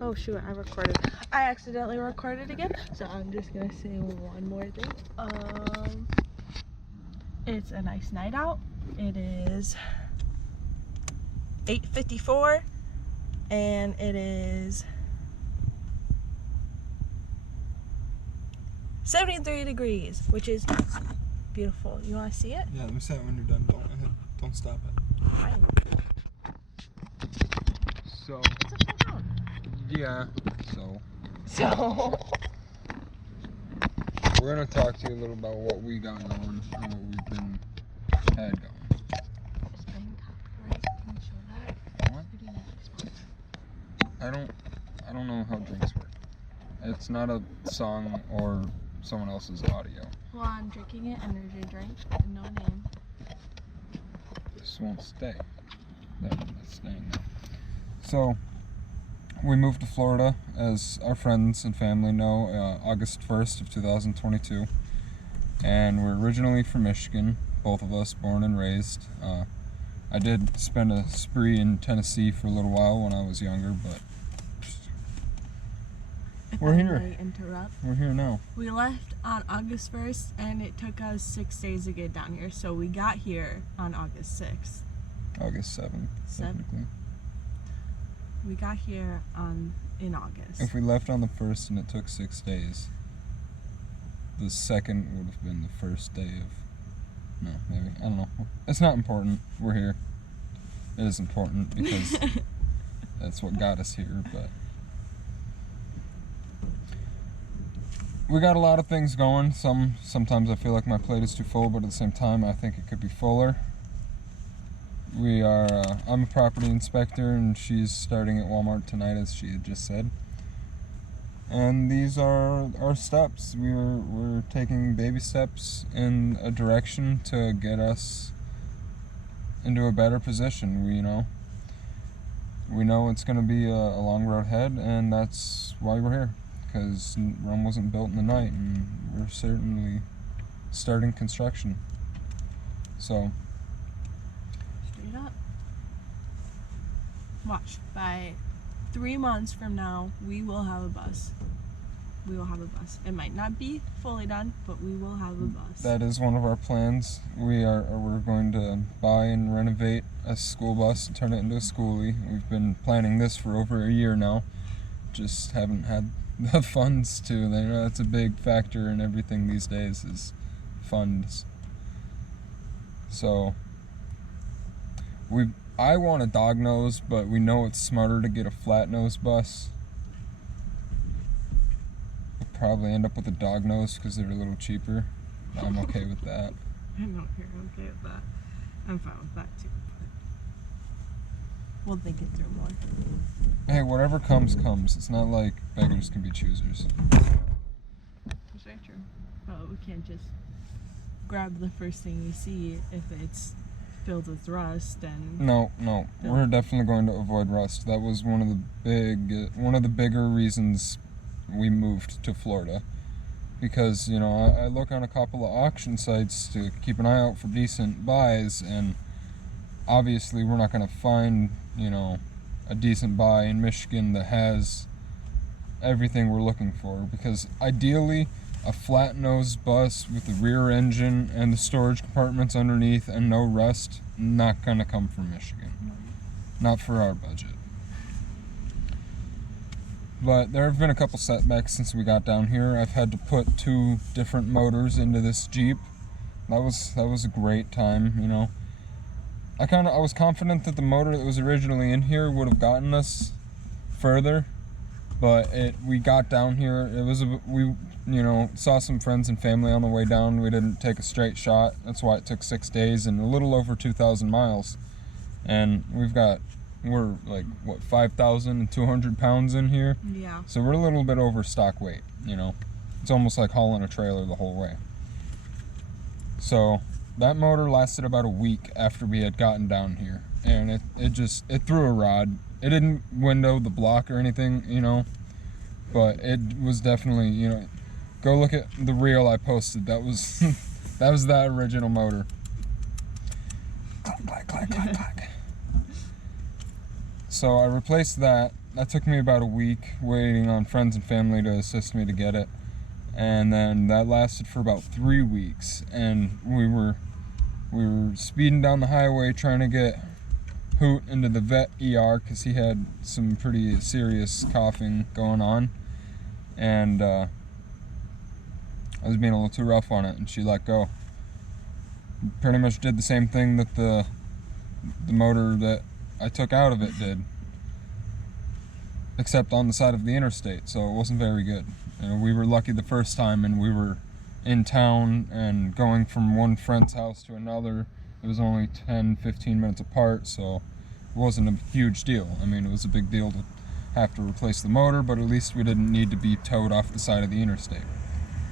Oh shoot, I accidentally recorded again, so I'm just gonna say one more thing. It's a nice night out. It is 8:54 and it is 73 degrees, which is beautiful. You want to see it? Yeah, let me say it when you're done. Don't stop it. Fine. So. It's a full phone. Yeah. So. We're gonna talk to you a little about what we got going and what we've had going. What? I don't know how drinks work. It's not a song or someone else's audio. Well, I'm drinking it, and there's your drink, no name. This won't stay. It's staying now. So, we moved to Florida, as our friends and family know, August 1st of 2022. And we're originally from Michigan, both of us born and raised. I did spend a spree in Tennessee for a little while when I was younger, but we're here. We're here now. We left on August 1st, and it took us 6 days to get down here. So we got here on August 6th. August 7th, technically. We got here in August. If we left on the 1st and it took 6 days, the 2nd would have been the first day of... No, maybe. I don't know. It's not important. We're here. It is important because that's what got us here, but... We got a lot of things going. Sometimes I feel like my plate is too full, but at the same time I think it could be fuller. I'm a property inspector, and she's starting at Walmart tonight, as she had just said. And these are our steps. We're taking baby steps in a direction to get us into a better position. We know it's going to be a long road ahead, and that's why we're here. Because Rome wasn't built in the night, and we're certainly starting construction. So, straight up. Watch, by 3 months from now, we will have a bus. We will have a bus. It might not be fully done, but we will have a bus. That is one of our plans. We're going to buy and renovate a school bus and turn it into a schoolie. We've been planning this for over a year now. Just haven't had the funds to. That's a big factor in everything these days, is funds. So I want a dog nose, but we know it's smarter to get a flat nose bus. We'll probably end up with a dog nose because they're a little cheaper. I'm okay with that. I know you're okay with that. I'm fine with that too. We'll think it through more. Hey, whatever comes. It's not like beggars can be choosers. That's very true. But we can't just grab the first thing we see if it's filled with rust and... No. We're definitely going to avoid rust. That was one of the bigger reasons we moved to Florida. Because, I look on a couple of auction sites to keep an eye out for decent buys, and obviously we're not going to find, a decent buy in Michigan that has everything we're looking for, because ideally a flat nose bus with the rear engine and the storage compartments underneath and no rust, not gonna come from Michigan. Not for our budget. But there have been a couple setbacks since we got down here. I've had to put 2 different motors into this Jeep. That was a great time, I was confident that the motor that was originally in here would have gotten us further, but we got down here. We saw some friends and family on the way down. We didn't take a straight shot. That's why it took 6 days and a little over 2,000 miles. And we're like, 5,200 pounds in here? Yeah. So we're a little bit over stock weight, It's almost like hauling a trailer the whole way. So that motor lasted about a week after we had gotten down here, and it threw a rod. It didn't window the block or anything, but it was definitely, go look at the reel I posted. That was that original motor. Clack, clack, clack, clack, clack. So I replaced that. that took me about a week, waiting on friends and family to assist me to get it. And then that lasted for about 3 weeks, and we were speeding down the highway trying to get Hoot into the vet ER because he had some pretty serious coughing going on, and I was being a little too rough on it, and she let go. Pretty much did the same thing that the motor that I took out of it did, except on the side of the interstate, so it wasn't very good. You know, we were lucky the first time, and we were in town and going from one friend's house to another. It was only 10-15 minutes apart, so it wasn't a huge deal. I mean, it was a big deal to have to replace the motor, but at least we didn't need to be towed off the side of the interstate.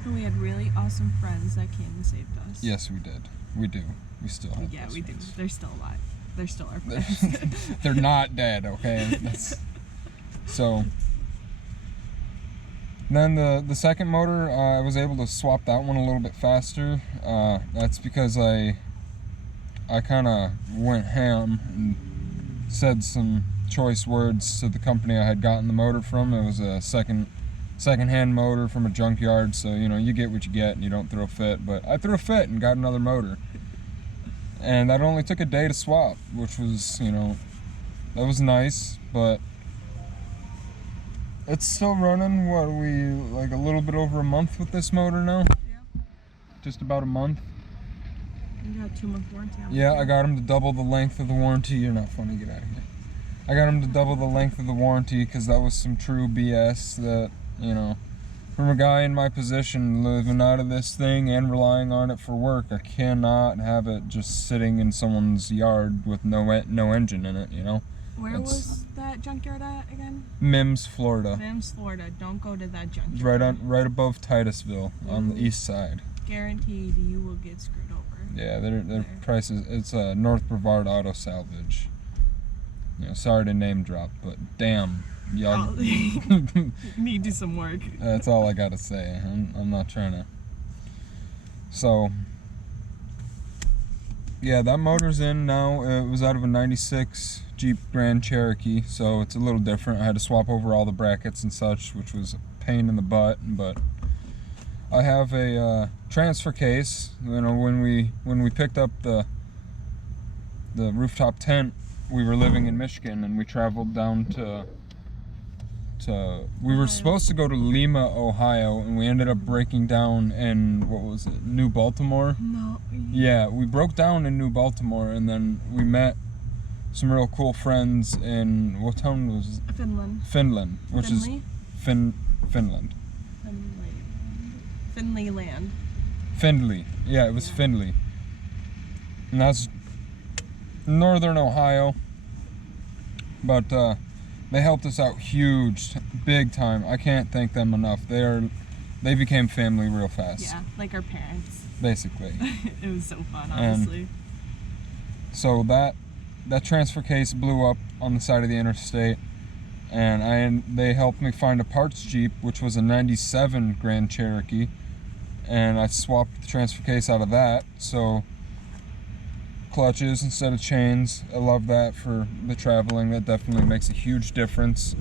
And we had really awesome friends that came and saved us. Yes, we did. We do. We still have Yeah, those we friends. do. They're still alive. They're still our friends. They're not dead, okay? So then the second motor, I was able to swap that one a little bit faster. That's because I kind of went ham and said some choice words to the company I had gotten the motor from. It was a second-hand motor from a junkyard, so you know, you get what you get and you don't throw a fit. But I threw a fit and got another motor, and that only took a day to swap, which was, you know, that was nice. But it's still running. What are we, like a little bit over a month with this motor now? Yeah. Just about a month. You got 2-month warranty on it. Yeah, I got him to double the length of the warranty. You're not funny, get out of here. I got him to double the length of the warranty because that was some true BS that, you know, from a guy in my position living out of this thing and relying on it for work, I cannot have it just sitting in someone's yard with no engine in it, you know? Where was that junkyard at again? Mims, Florida. Mims, Florida. Don't go to that junkyard. Right above Titusville on the east side. Guaranteed you will get screwed over. Yeah, their prices. It's North Brevard Auto Salvage. You know, sorry to name drop, but damn, y'all need to do some work. That's all I gotta say. I'm not trying to. So, yeah, that motor's in now. It was out of a '96 Jeep Grand Cherokee, so it's a little different. I had to swap over all the brackets and such, which was a pain in the butt, but I have a transfer case. You know, when we picked up the rooftop tent, we were living in Michigan, and we traveled down to we were supposed to go to Lima, Ohio, and we ended up breaking down in, what was it, New Baltimore? No. Yeah, we broke down in New Baltimore, and then we met some real cool friends in, what town was it? Finland, which Finley? is Finland. Finley land. Findlay. Yeah, it was Findlay. And that's northern Ohio. But they helped us out huge, big time. I can't thank them enough. They became family real fast. Yeah, like our parents. Basically. It was so fun, honestly. And so that transfer case blew up on the side of the interstate, and they helped me find a parts Jeep, which was a '97 Grand Cherokee, and I swapped the transfer case out of that. So clutches instead of chains. I love that for the traveling. That definitely makes a huge difference.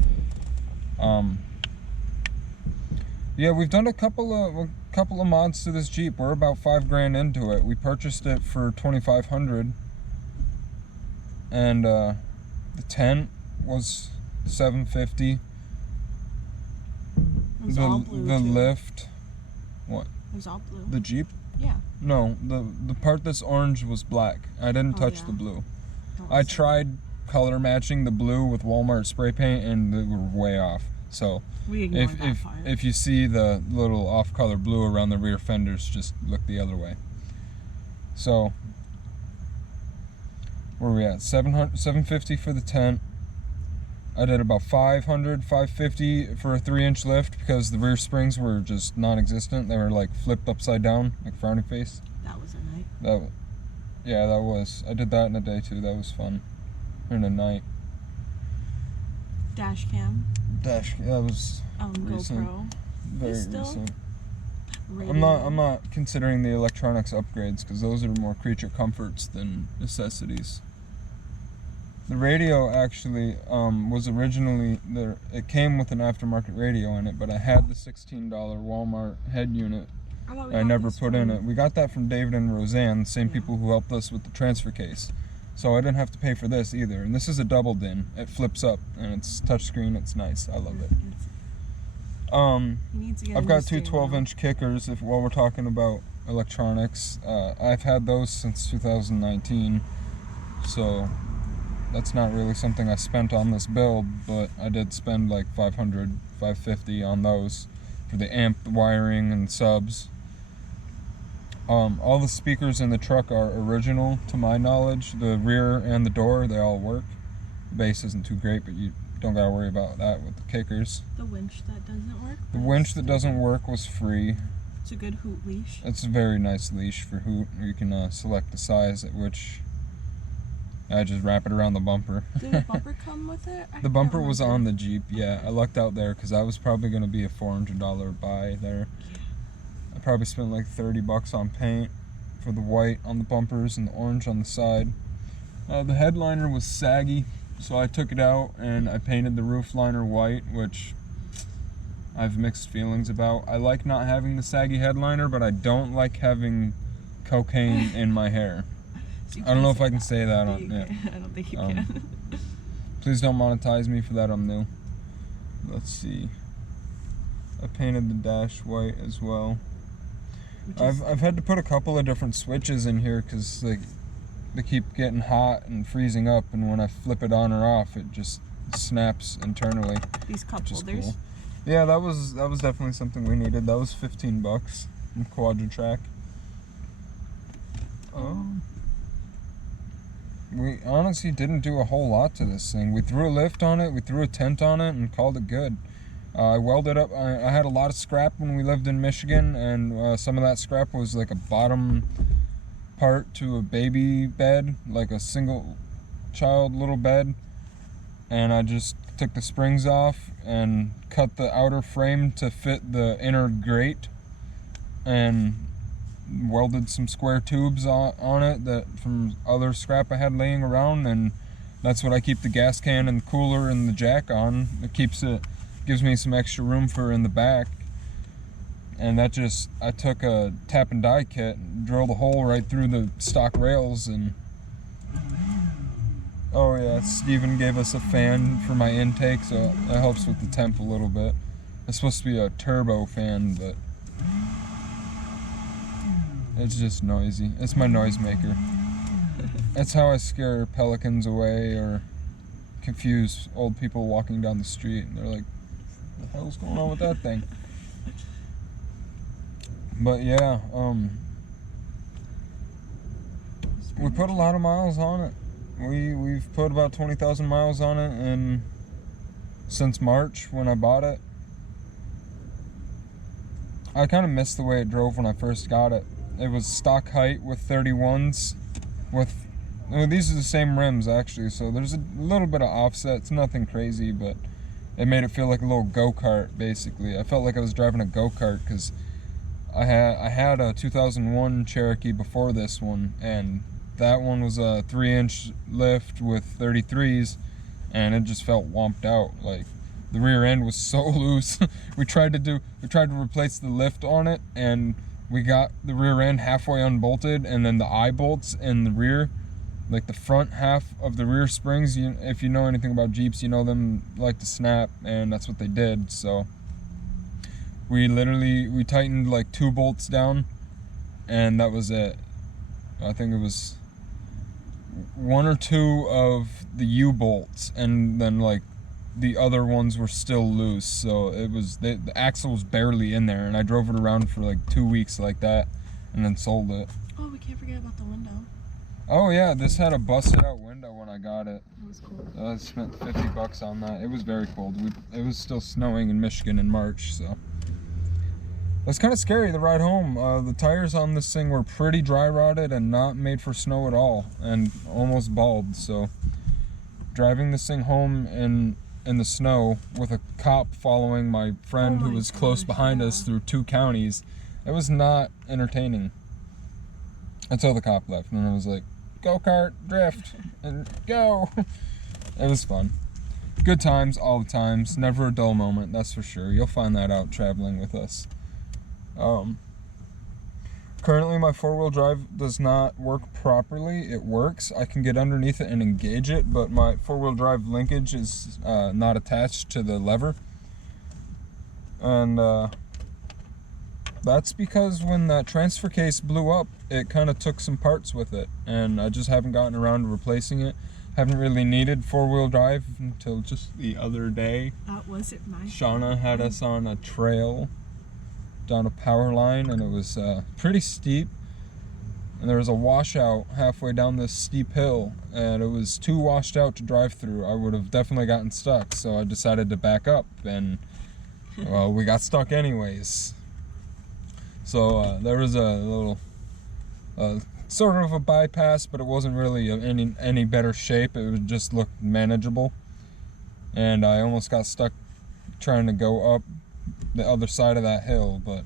Yeah, we've done a couple of mods to this Jeep. We're about $5,000 into it. We purchased it for $2,500, and the tent was $750. It was all blue, the too. lift, what? It was all blue. The Jeep? Yeah. No, the part that's orange was black. I didn't touch the blue. I tried color matching the blue with Walmart spray paint, and they were way off. So we ignored that part. If you see the little off-color blue around the rear fenders, just look the other way. So where are we at? $750 for the tent. I did about $550 for a 3-inch lift because the rear springs were just non-existent. They were like flipped upside down, like frowny face. That was a night. Yeah, that was. I did that in a day too. That was fun. In a night. Dash cam. That was recent. GoPro. Very Still? recent. Radio. I'm not considering the electronics upgrades because those are more creature comforts than necessities. The radio actually was originally there. It came with an aftermarket radio in it, but I had the $16 Walmart head unit. I never put in it. We got that from David and Roseanne, the same people who helped us with the transfer case. So I didn't have to pay for this either. And this is a double din. It flips up and it's touchscreen. It's nice. I love it. I've got two 12-inch kickers. While we're talking about electronics, I've had those since 2019. So that's not really something I spent on this build, but I did spend like $500, $550 on those for the amp wiring and subs. All the speakers in the truck are original to my knowledge. The rear and the door, they all work. The bass isn't too great, but you don't gotta worry about that with the kickers. The winch that doesn't work? The winch that doesn't work was free. It's a good hoot leash. It's a very nice leash for hoot. You can select the size at which I just wrap it around the bumper. Did the bumper come with it? The bumper was on the Jeep, yeah. I lucked out there because that was probably going to be a $400 buy there. I probably spent like $30 on paint for the white on the bumpers and the orange on the side. The headliner was saggy, so I took it out and I painted the roof liner white, which I have mixed feelings about. I like not having the saggy headliner, but I don't like having cocaine in my hair. I don't know if I can say that on. Yeah. I don't think you can. Please don't monetize me for that. I'm new. Let's see. I painted the dash white as well. I've had to put a couple of different switches in here because they keep getting hot and freezing up, and when I flip it on or off, it just snaps internally. These cup holders. Cool. Yeah, that was definitely something we needed. That was $15 from Quadratrack. We honestly didn't do a whole lot to this thing. We threw a lift on it, we threw a tent on it, and called it good. I welded up. I had a lot of scrap when we lived in Michigan, and some of that scrap was like a bottom part to a baby bed, like a single child little bed. And I just took the springs off and cut the outer frame to fit the inner grate, and welded some square tubes on it that from other scrap I had laying around, and that's what I keep the gas can and the cooler and the jack on. It gives me some extra room for in the back. And I took a tap and die kit and drilled a hole right through the stock rails. And oh yeah, Steven gave us a fan for my intake, so that helps with the temp a little bit. It's supposed to be a turbo fan, but it's just noisy. It's my noise maker. That's how I scare pelicans away or confuse old people walking down the street, and they're like, what the hell's going on with that thing? But yeah, we put a lot of miles on it. We've put about 20,000 miles on it since March when I bought it. I kind of missed the way it drove when I first got it. It was stock height with 31s. These are the same rims actually, so there's a little bit of offset. It's nothing crazy, but it made it feel like a little go-kart basically. I felt like I was driving a go-kart because I had a 2001 Cherokee before this one, and that one was a 3-inch lift with 33s, and it just felt womped out. Like the rear end was so loose. we tried to replace the lift on it, and we got the rear end halfway unbolted, and then the eye bolts in the rear, like the front half of the rear springs, if you know anything about Jeeps, you know them like to snap, and that's what they did. So we tightened like 2 bolts down, and that was it. I think it was 1 or 2 of the U-bolts, and then like the other ones were still loose, so it was the axle was barely in there, and I drove it around for like 2 weeks like that, and then sold it. Oh, we can't forget about the window. Oh yeah, this had a busted out window when I got it. That was cool. I spent $50 on that. It was very cold. It was still snowing in Michigan in March, so it was kind of scary the ride home. The tires on this thing were pretty dry rotted and not made for snow at all, and almost bald. So driving this thing home in the snow with a cop following my friend who was close behind us through 2 counties, it was not entertaining until the cop left, and I was like, go kart, drift, and go. it was fun. Good times all the times, never a dull moment, that's for sure. You'll find that out traveling with us. Currently my four-wheel drive does not work properly. It works, I can get underneath it and engage it, but my four-wheel drive linkage is not attached to the lever. And that's because when that transfer case blew up, it kind of took some parts with it, and I just haven't gotten around to replacing it. Haven't really needed four-wheel drive until just the other day. That wasn't my Shauna had us on a trail down a power line, and it was pretty steep, and there was a washout halfway down this steep hill, and it was too washed out to drive through. I would have definitely gotten stuck, so I decided to back up, and well, we got stuck anyways. So there was a little sort of a bypass, but it wasn't really any better shape. It would just look manageable, and I almost got stuck trying to go up the other side of that hill, but